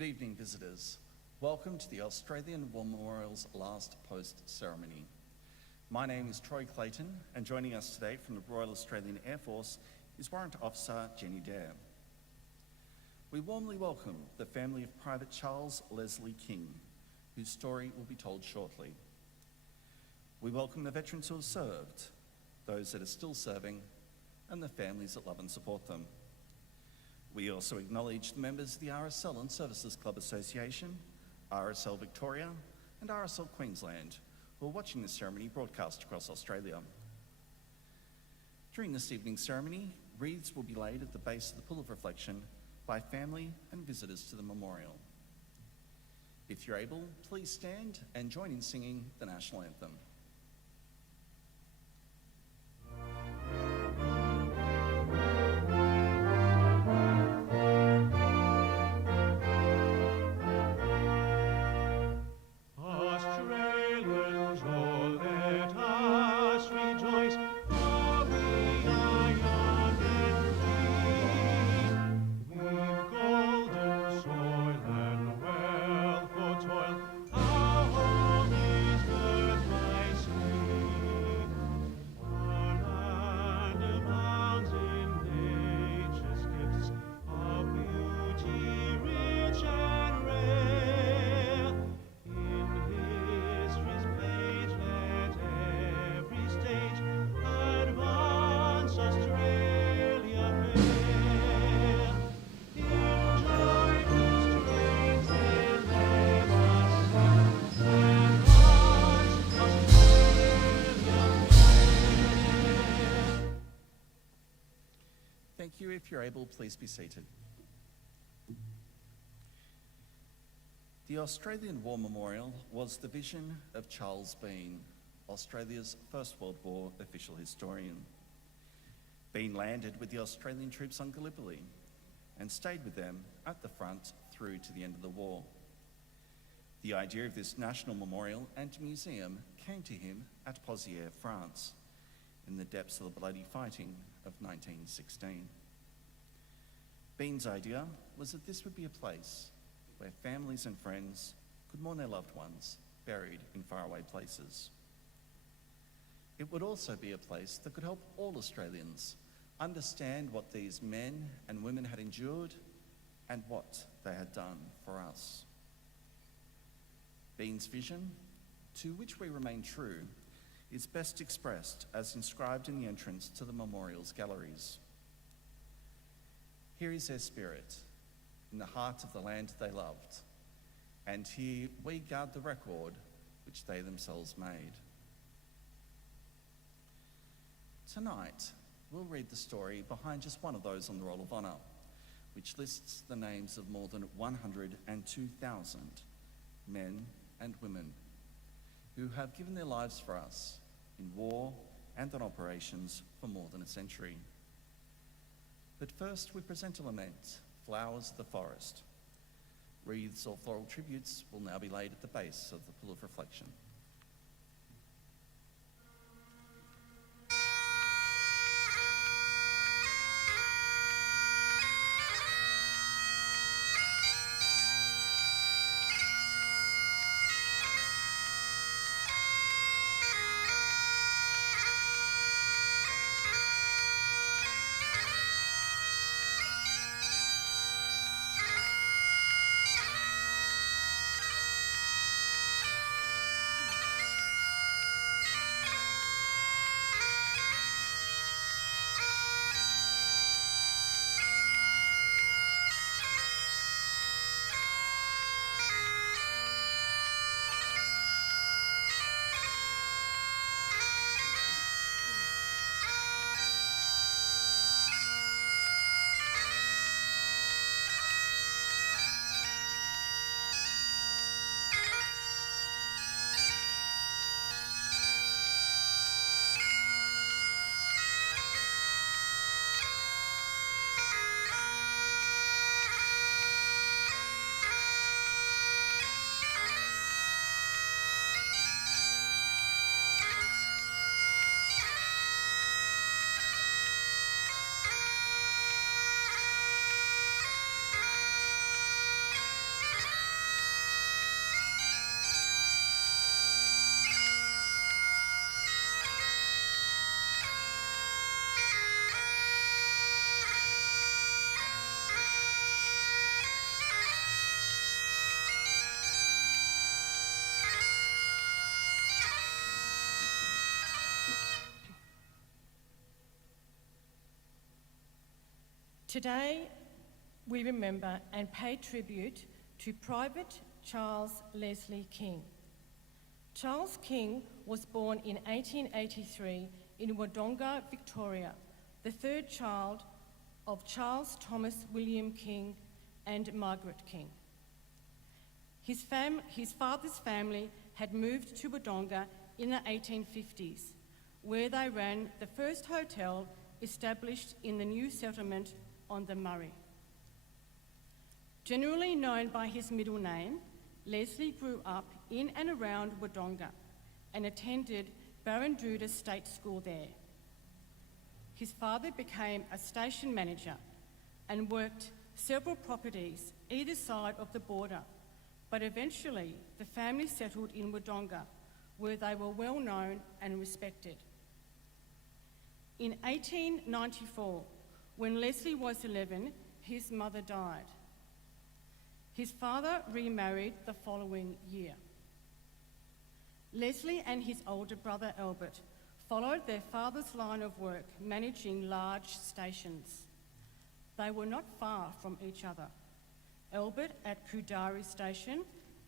Good evening, visitors. Welcome to the Australian War Memorial's last post ceremony. My name is Troy Clayton, and joining us today from the Royal Australian Air Force is Warrant Officer Jenny Dare. We warmly welcome the family of Private Charles Leslie King, whose story will be told shortly. We welcome the veterans who have served, those that are still serving, and the families that love and support them. We also acknowledge the members of the RSL and Services Club Association, RSL Victoria, and RSL Queensland, who are watching this ceremony broadcast across Australia. During this evening's ceremony, wreaths will be laid at the base of the Pool of Reflection by family and visitors to the memorial. If you're able, please stand and join in singing the National Anthem. Thank you. If you're able, please be seated. The Australian War Memorial was the vision of Charles Bean, Australia's First World War official historian. Bean landed with the Australian troops on Gallipoli and stayed with them at the front through to the end of the war. The idea of this national memorial and museum came to him at Pozières, France, in the depths of the bloody fighting of 1916. Bean's idea was that this would be a place where families and friends could mourn their loved ones buried in faraway places. It would also be a place that could help all Australians understand what these men and women had endured and what they had done for us. Bean's vision, to which we remain true, is best expressed as inscribed in the entrance to the memorial's galleries. Here is their spirit, in the heart of the land they loved, and here we guard the record which they themselves made. Tonight, we'll read the story behind just one of those on the Roll of Honour, which lists the names of more than 102,000 men and women who have given their lives for us in war and on operations for more than a century. But first, we present a lament, Flowers of the Forest. Wreaths or floral tributes will now be laid at the base of the Pool of Reflection. Today, we remember and pay tribute to Private Charles Leslie King. Charles King was born in 1883 in Wodonga, Victoria, the third child of Charles Thomas William King and Margaret King. His father's family had moved to Wodonga in the 1850s, where they ran the first hotel established in the new settlement on the Murray. Generally known by his middle name, Leslie grew up in and around Wodonga and attended Barranduda State School there. His father became a station manager and worked several properties either side of the border, but eventually the family settled in Wodonga, where they were well known and respected. In 1894, when Leslie was 11, his mother died. His father remarried the following year. Leslie and his older brother Albert followed their father's line of work, managing large stations. They were not far from each other, Albert at Kudari Station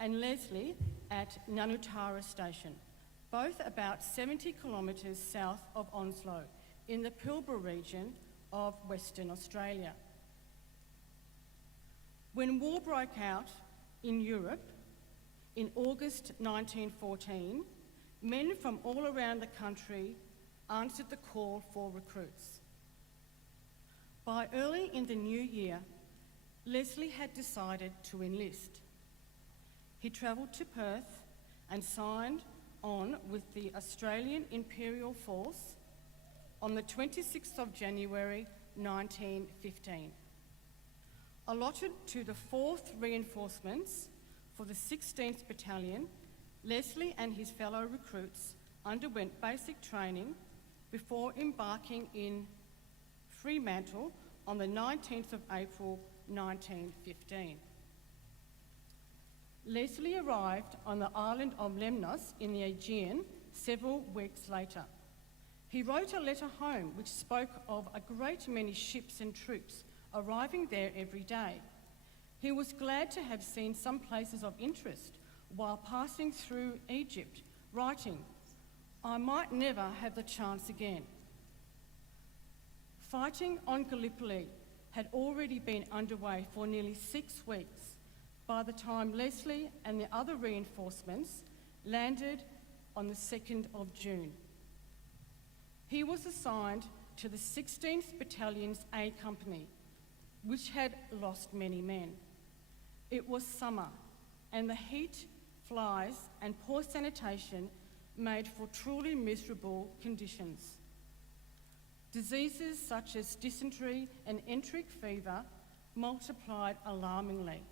and Leslie at Nanutara Station, both about 70 kilometres south of Onslow in the Pilbara region of Western Australia. When war broke out in Europe in August 1914, men from all around the country answered the call for recruits. By early in the new year, Leslie had decided to enlist. He travelled to Perth and signed on with the Australian Imperial Force on the 26th of January 1915. Allotted to the 4th Reinforcements for the 16th Battalion, Leslie and his fellow recruits underwent basic training before embarking in Fremantle on the 19th of April 1915. Leslie arrived on the island of Lemnos in the Aegean several weeks later. He wrote a letter home which spoke of a great many ships and troops arriving there every day. He was glad to have seen some places of interest while passing through Egypt, writing, "I might never have the chance again." Fighting on Gallipoli had already been underway for nearly 6 weeks by the time Leslie and the other reinforcements landed on the 2nd of June. He was assigned to the 16th Battalion's A Company, which had lost many men. It was summer, and the heat, flies, and poor sanitation made for truly miserable conditions. Diseases such as dysentery and enteric fever multiplied alarmingly.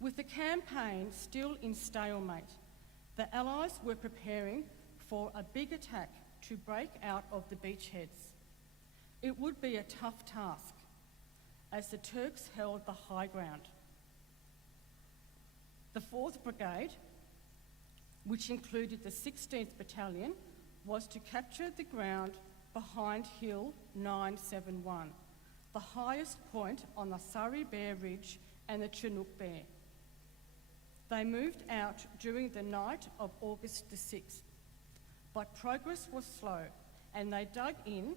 With the campaign still in stalemate, the Allies were preparing for a big attack to break out of the beachheads. It would be a tough task, as the Turks held the high ground. The 4th Brigade, which included the 16th Battalion, was to capture the ground behind Hill 971, the highest point on the Surrey Bear Ridge and the Chinook Bear. They moved out during the night of August the 6th, but progress was slow and they dug in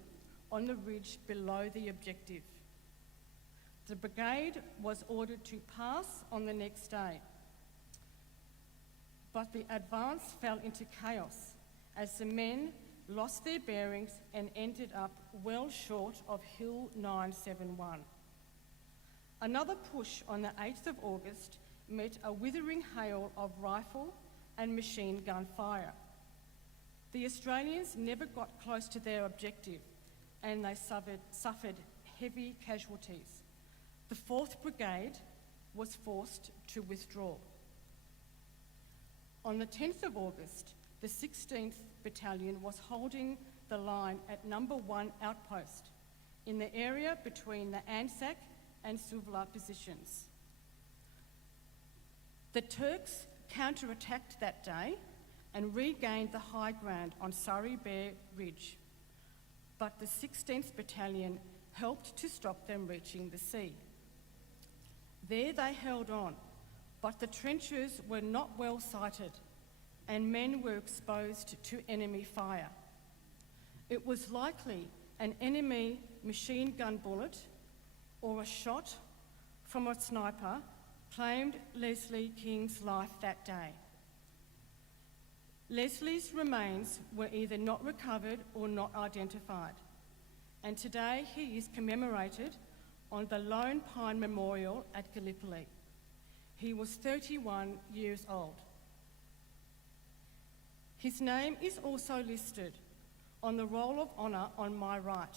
on the ridge below the objective. The brigade was ordered to pass on the next day, but the advance fell into chaos as the men lost their bearings and ended up well short of Hill 971. Another push on the 8th of August met a withering hail of rifle and machine gun fire. The Australians never got close to their objective and they suffered heavy casualties. The 4th Brigade was forced to withdraw. On the 10th of August, the 16th Battalion was holding the line at number 1 outpost in the area between the Anzac and Suvla positions. The Turks counterattacked that day and regained the high ground on Surrey Bear Ridge, but the 16th Battalion helped to stop them reaching the sea. There they held on, but the trenches were not well sighted and men were exposed to enemy fire. It was likely an enemy machine gun bullet or a shot from a sniper claimed Leslie King's life that day. Leslie's remains were either not recovered or not identified, and today he is commemorated on the Lone Pine Memorial at Gallipoli. He was 31 years old. His name is also listed on the Roll of Honour on my right,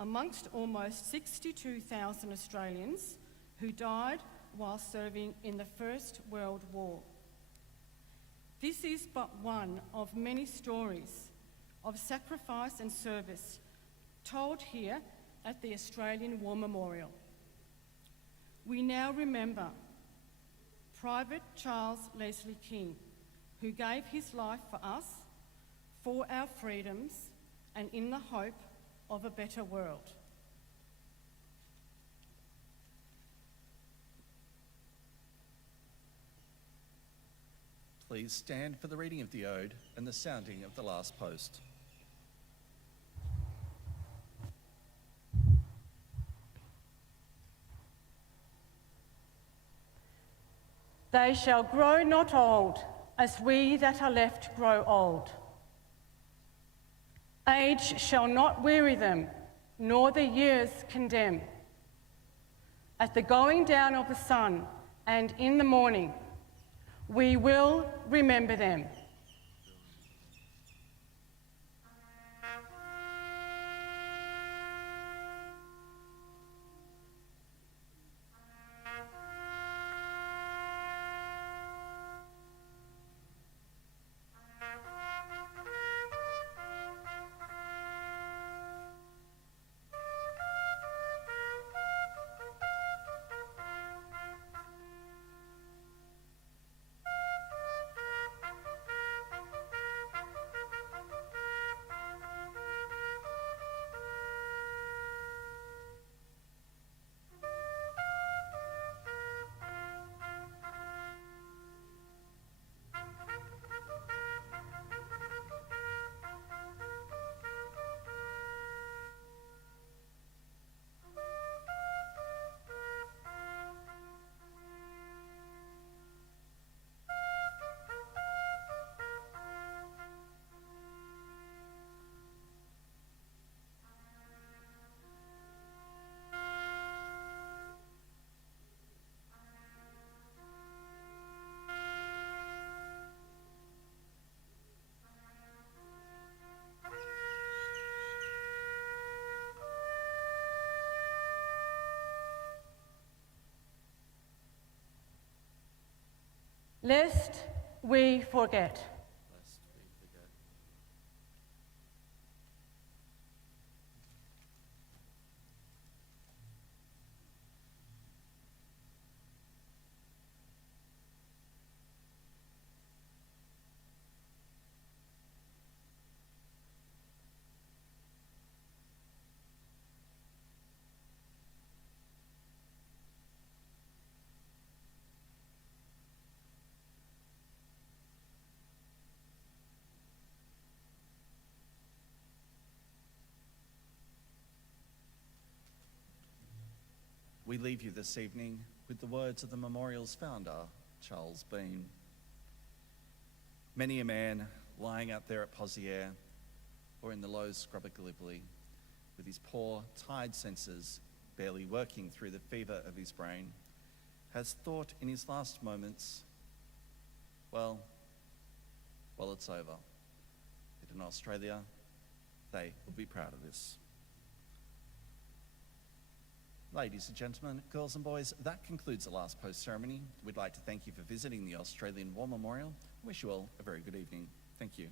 amongst almost 62,000 Australians who died while serving in the First World War. This is but one of many stories of sacrifice and service told here at the Australian War Memorial. We now remember Private Charles Leslie King, who gave his life for us, for our freedoms, and in the hope of a better world. Please stand for the reading of the Ode and the sounding of the last post. They shall grow not old, as we that are left grow old. Age shall not weary them, nor the years condemn. At the going down of the sun and in the morning, we will remember them. Lest we forget. Lest we forget. We leave you this evening with the words of the memorial's founder, Charles Bean. Many a man lying out there at Pozières or in the low scrub at Gallipoli, with his poor, tired senses barely working through the fever of his brain, has thought in his last moments, well, it's over. Yet in Australia, they will be proud of this. Ladies and gentlemen, girls and boys, that concludes the last post ceremony. We'd like to thank you for visiting the Australian War Memorial. Wish you all a very good evening. Thank you.